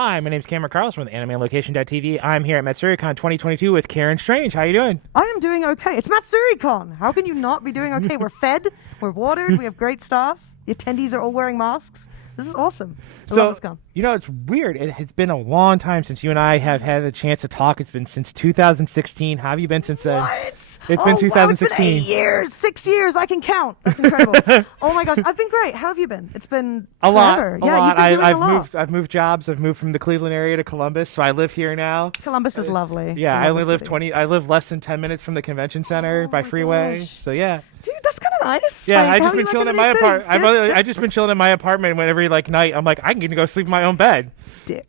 Hi, my name's Cameron Carlson with AnimeLocation.tv. I'm here at Matsuricon 2022 with Karen Strange. How you doing? I am doing okay. It's Matsuricon. How can you not be doing okay? We're fed, we're watered, we have great staff. The attendees are all wearing masks. This is awesome. I love this con. You know, it's weird. It's been a long time since you and I have had a chance to talk. It's been since 2016. How have you been since then? What? It's been 2016. Wow, it's been 8 years, 6 years. I can count. That's incredible. Oh my gosh, I've been great. How have you been? It's been a forever. lot. Yeah, You've been doing a lot. I've moved jobs. I've moved from the Cleveland area to Columbus, so I live here now. Columbus is lovely. Yeah, I only live I live less than 10 minutes from the convention center by freeway. Gosh. So yeah. Dude, that's kind of nice. Yeah, like, I just been chilling in my apartment. I just been chilling in my apartment. When every night, I'm like, I can go sleep in my own bed. Dick.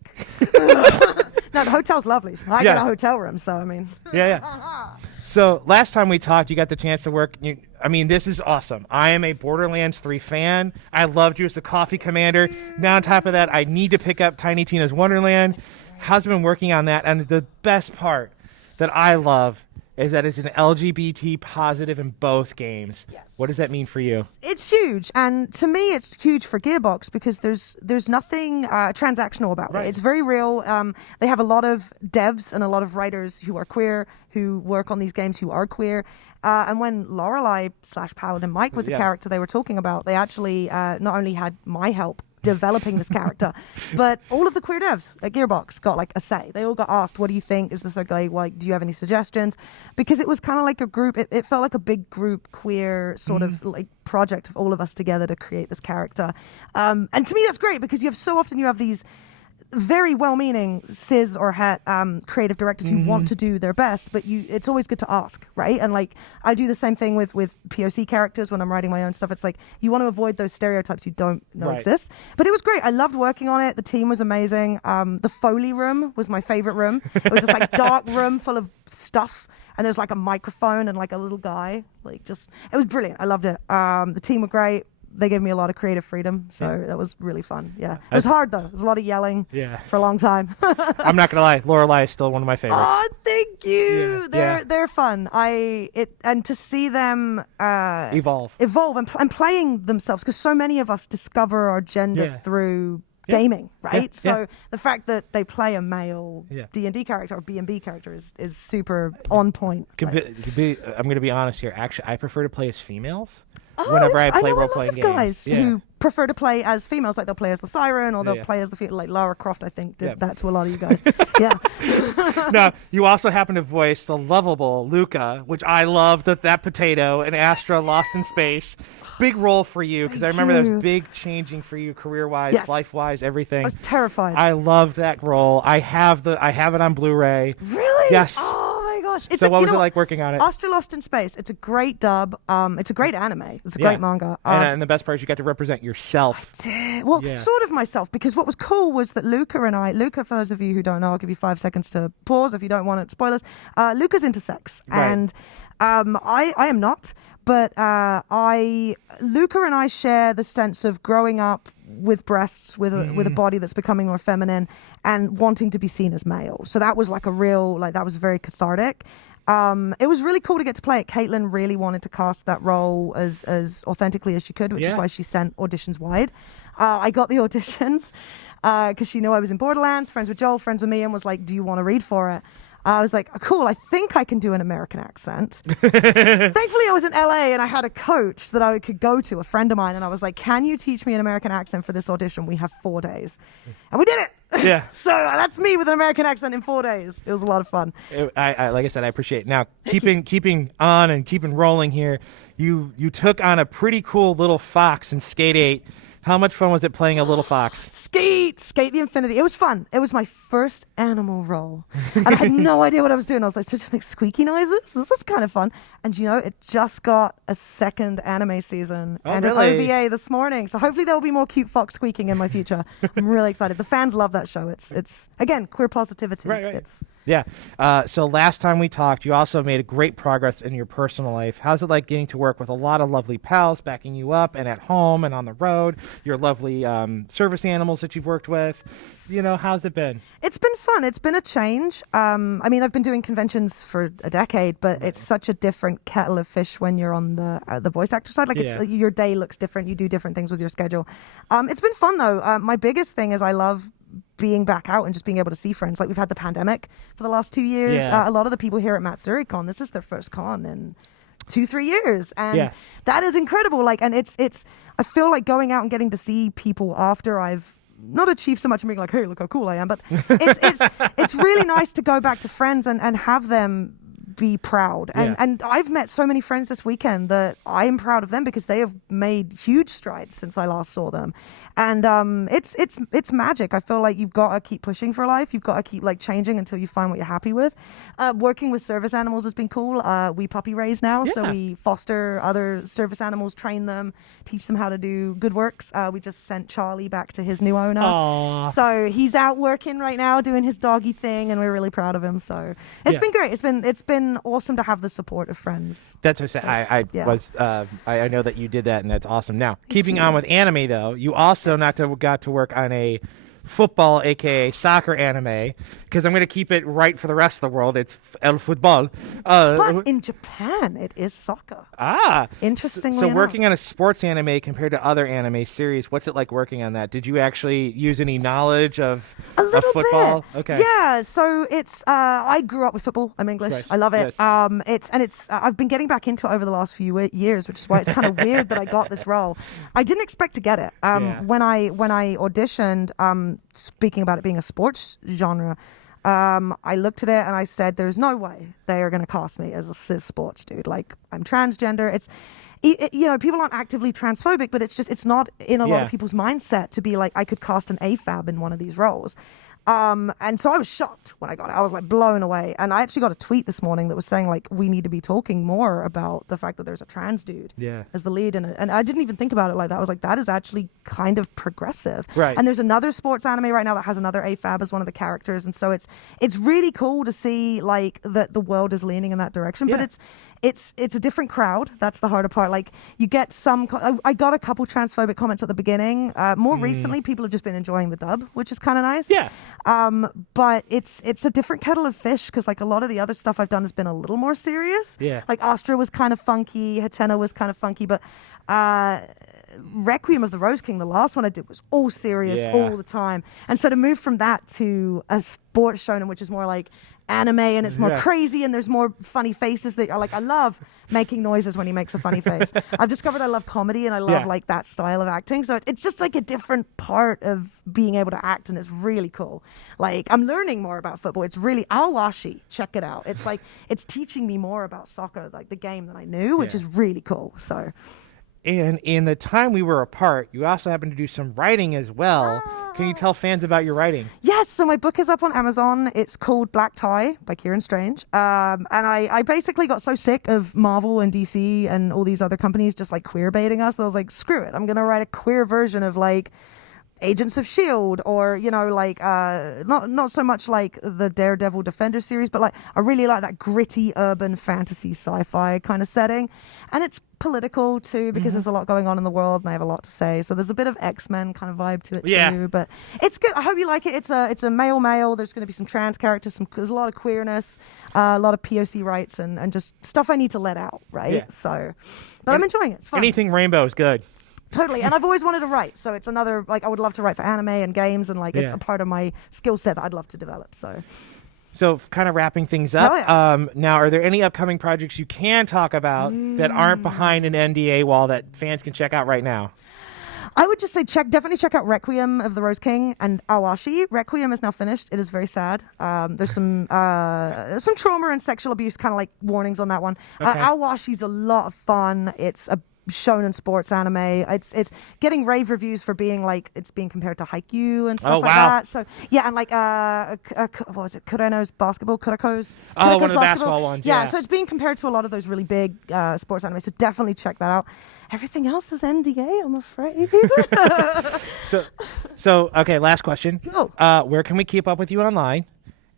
No, the hotel's lovely. I got a hotel room, so I mean. Yeah. So last time we talked, you got the chance to work. This is awesome. I am a Borderlands 3 fan. I loved you as the coffee commander. Now on top of that, I need to pick up Tiny Tina's Wonderland. How's been working on that? And the best part that I love is that it's an LGBT positive in both games. Yes. What does that mean for you? It's huge, and to me, it's huge for Gearbox because there's nothing transactional about it. It's very real. They have a lot of devs and a lot of writers who are queer, who work on these games, who are queer. And when Lorelei / Paladin Mike was a character they were talking about, they actually not only had my help developing this character, but all of the queer devs at Gearbox got like a say. They all got asked, what do you think? Is this okay? Like, do you have any suggestions? Because it was kind of like a group, it felt like a big group queer sort of like project of all of us together to create this character. And to me, that's great because you have these very well-meaning cis or het creative directors who want to do their best, but it's always good to ask, right? And like I do the same thing with POC characters when I'm writing my own stuff. It's like you want to avoid those stereotypes you don't know exist. But it was great. I loved working on it. The team was amazing. The Foley room was my favorite room. It was this like dark room full of stuff, and there's like a microphone and like a little guy. It was brilliant. I loved it. The team were great. They gave me a lot of creative freedom, so that was really fun. Yeah, it was hard though. It was a lot of yelling. For a long time. I'm not gonna lie, Lorelei is still one of my favorites. Oh, thank you. They're fun. And to see them evolve and playing themselves, because so many of us discover our gender through gaming, right? So the fact that they play a male D&D character or B&B character is super on point. I'm going to be honest here. Actually, I prefer to play as females whenever I play role-playing games. Guys who prefer to play as females, like they'll play as the Siren or they'll play as like Lara Croft, I think, did that to a lot of you guys. No, you also happen to voice the lovable Luca, which I love, that potato, and Astra Lost in Space. Big role for you, because I remember that was big changing for you career-wise, life-wise, everything. I was terrified. I loved that role. I have it on Blu-ray. Really? Yes. Oh my gosh. What was it like working on it? Astra Lost in Space. It's a great dub. It's a great anime. It's a great manga. And the best part is you got to represent yourself. Well, sort of myself, because what was cool was that Luca, for those of you who don't know, I'll give you 5 seconds to pause if you don't want it, spoilers. Luca's intersex. And I am not, but Luca and I share the sense of growing up with breasts, with a body that's becoming more feminine and wanting to be seen as male. So that was like that was very cathartic. It was really cool to get to play it. Caitlin really wanted to cast that role as authentically as she could, which is why she sent auditions wide. I got the auditions because she knew I was in Borderlands, friends with Joel, friends with me, and was like, do you want to read for it? I was like, cool, I think I can do an American accent. Thankfully, I was in LA and I had a coach that I could go to, a friend of mine, and I was like, can you teach me an American accent for this audition? We have 4 days. And we did it! Yeah. So that's me with an American accent in 4 days. It was a lot of fun. I like I said, I appreciate it. Now, keeping on and keeping rolling here, you took on a pretty cool little fox in Skate 8. How much fun was it playing a little fox? Skate the Infinity. It was fun. It was my first animal role. And I had no idea what I was doing. I was like, so just make squeaky noises? This is kind of fun. And it just got a second anime season and really? an OVA this morning. So hopefully there will be more cute fox squeaking in my future. I'm really excited. The fans love that show. It's again, queer positivity. Right. So last time we talked, you also made great progress in your personal life. How's it like getting to work with a lot of lovely pals backing you up and at home and on the road? Your lovely service animals that you've worked with. How's it been? It's been fun. It's been a change. I've been doing conventions for a decade, but it's such a different kettle of fish when you're on the voice actor side. Your day looks different. You do different things with your schedule. It's been fun though. My biggest thing is I love being back out and just being able to see friends. Like we've had the pandemic for the last 2 years. Yeah. A lot of the people here at Matsuricon, this is their first con in 2-3 years, and Yeah. that is incredible. Like, and it's I feel like going out and getting to see people after I've not achieved so much and being like, hey, look how cool I am, but it's really nice to go back to friends and have them be proud. And I've met so many friends this weekend that I am proud of them because they have made huge strides since I last saw them. And it's magic. I feel like you've got to keep pushing for life. You've got to keep like changing until you find what you're happy with. Working with service animals has been cool. We puppy raise now, so we foster other service animals, train them, teach them how to do good works. We just sent Charlie back to his new owner. Aww. So he's out working right now doing his doggy thing, and we're really proud of him. So it's been great. It's been awesome to have the support of friends. That's what I I know that you did that, and that's awesome. Now, keeping on with anime, though, you also got to work on a football, aka soccer anime, because I'm going to keep it right for the rest of the world. It's el football. But in Japan, it is soccer. Interestingly So enough. working on a sports anime compared to other anime series, what's it like working on that? Did you actually use any knowledge of football? Bit. Okay. Yeah, so it's I grew up with football. I'm English. Right. I love it. Yes. It's I've been getting back into it over the last few years, which is why it's kind of weird that I got this role. I didn't expect to get it. When I auditioned, speaking about it being a sports genre, I looked at it and I said, there's no way they are going to cast me as a cis sports dude. Like, I'm transgender. People aren't actively transphobic, but it's not in a lot of people's mindset to be like, I could cast an AFAB in one of these roles. And so I was shocked when I got it. I was like blown away. And I actually got a tweet this morning that was saying like, we need to be talking more about the fact that there's a trans dude as the lead in it. And I didn't even think about it like that. I was like, that is actually kind of progressive. Right. And there's another sports anime right now that has another AFAB as one of the characters. And so it's really cool to see like that the world is leaning in that direction, but it's a different crowd. That's the harder part. Like you get I got a couple transphobic comments at the beginning. More recently, people have just been enjoying the dub, which is kind of nice. Yeah. But it's a different kettle of fish because like a lot of the other stuff I've done has been a little more serious. Yeah. Like Astra was kind of funky, Hatena was kind of funky, but Requiem of the Rose King, the last one I did, was all serious all the time. And so to move from that to a sports shonen, which is more like anime and it's more crazy and there's more funny faces that are like, I love making noises when he makes a funny face. I've discovered I love comedy and I love like that style of acting. So it's just like a different part of being able to act and it's really cool. Like I'm learning more about football. It's really Awashi. Check it out. It's like, it's teaching me more about soccer, like the game than I knew, which is really cool. So. And in the time we were apart, you also happened to do some writing as well. Can you tell fans about your writing? Yes, so my book is up on Amazon. It's called Black Tie by Ciarán Strange. And I basically got so sick of Marvel and DC and all these other companies just like queer baiting us that I was like, screw it. I'm going to write a queer version of like Agents of S.H.I.E.L.D. or, you know, like, not so much like the Daredevil Defender series, but like, I really like that gritty urban fantasy sci-fi kind of setting. And it's political too, because there's a lot going on in the world and I have a lot to say. So there's a bit of X-Men kind of vibe to it too, but it's good. I hope you like it. It's a male. There's going to be some trans characters, there's a lot of queerness, a lot of POC rights and just stuff I need to let out. Right. Yeah. So, but I'm enjoying it. It's fun. Anything rainbow is good. Totally. And I've always wanted to write. So it's another, like, I would love to write for anime and games and, like, it's a part of my skill set that I'd love to develop. So kind of wrapping things up. Now, are there any upcoming projects you can talk about that aren't behind an NDA wall that fans can check out right now? I would just say definitely check out Requiem of the Rose King and Awashi. Requiem is now finished. It is very sad. There's some trauma and sexual abuse kind of like warnings on that one. Okay. Awashi's a lot of fun. It's a shonen sports anime. It's getting rave reviews for being like it's being compared to Haikyuu and stuff like that. So yeah, and like what was it? Kurono's basketball, Kuroko's one of the basketball ones. Yeah, so it's being compared to a lot of those really big sports anime. So definitely check that out. Everything else is NDA, I'm afraid. So okay, last question. Oh. Where can we keep up with you online?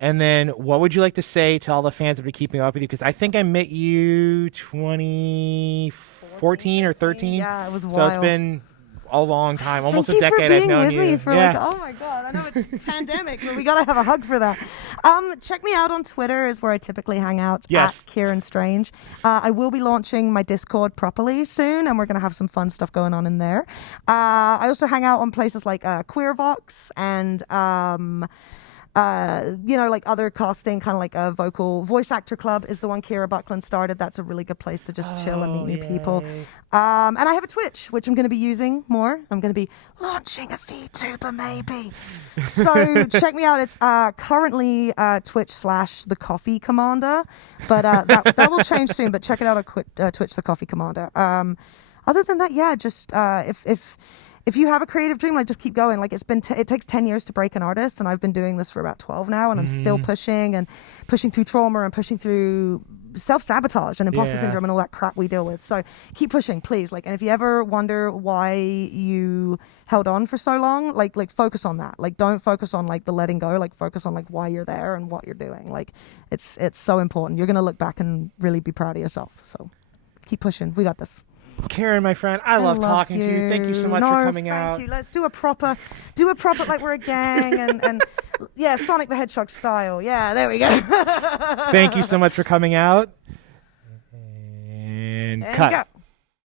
And then what would you like to say to all the fans that are keeping up with you? Because I think I met you 2014 or 13. Yeah, it was wild. So it's been a long time, almost Thank a decade you for I've being known with you. me for like, oh my God, I know it's pandemic, but we got to have a hug for that. Check me out on Twitter is where I typically hang out. Yes. At Ciarán Strange. I will be launching my Discord properly soon, and we're going to have some fun stuff going on in there. I also hang out on places like Queervox and like other casting, kind of like a voice actor club is the one Kira Buckland started. That's a really good place to just chill and meet new people. And I have a Twitch, which I'm going to be using more. I'm going to be launching a VTuber maybe. So check me out. It's currently Twitch/The Coffee Commander, but that will change soon. But check it out at Twitch, The Coffee Commander. Other than that, yeah, just if you have a creative dream, like just keep going. Like it takes 10 years to break an artist, and I've been doing this for about 12 now, and I'm still pushing through trauma and pushing through self-sabotage and imposter syndrome and all that crap we deal with. So keep pushing, please. Like, and if you ever wonder why you held on for so long, like focus on that. Like, don't focus on like the letting go. Like, focus on like why you're there and what you're doing. Like, it's so important. You're gonna look back and really be proud of yourself. So keep pushing. We got this. Karen, my friend, I love talking to you. Thank you so much for coming out. Thank you. Let's do a proper like we're a gang and yeah, Sonic the Hedgehog style. Yeah, there we go. Thank you so much for coming out. And cut.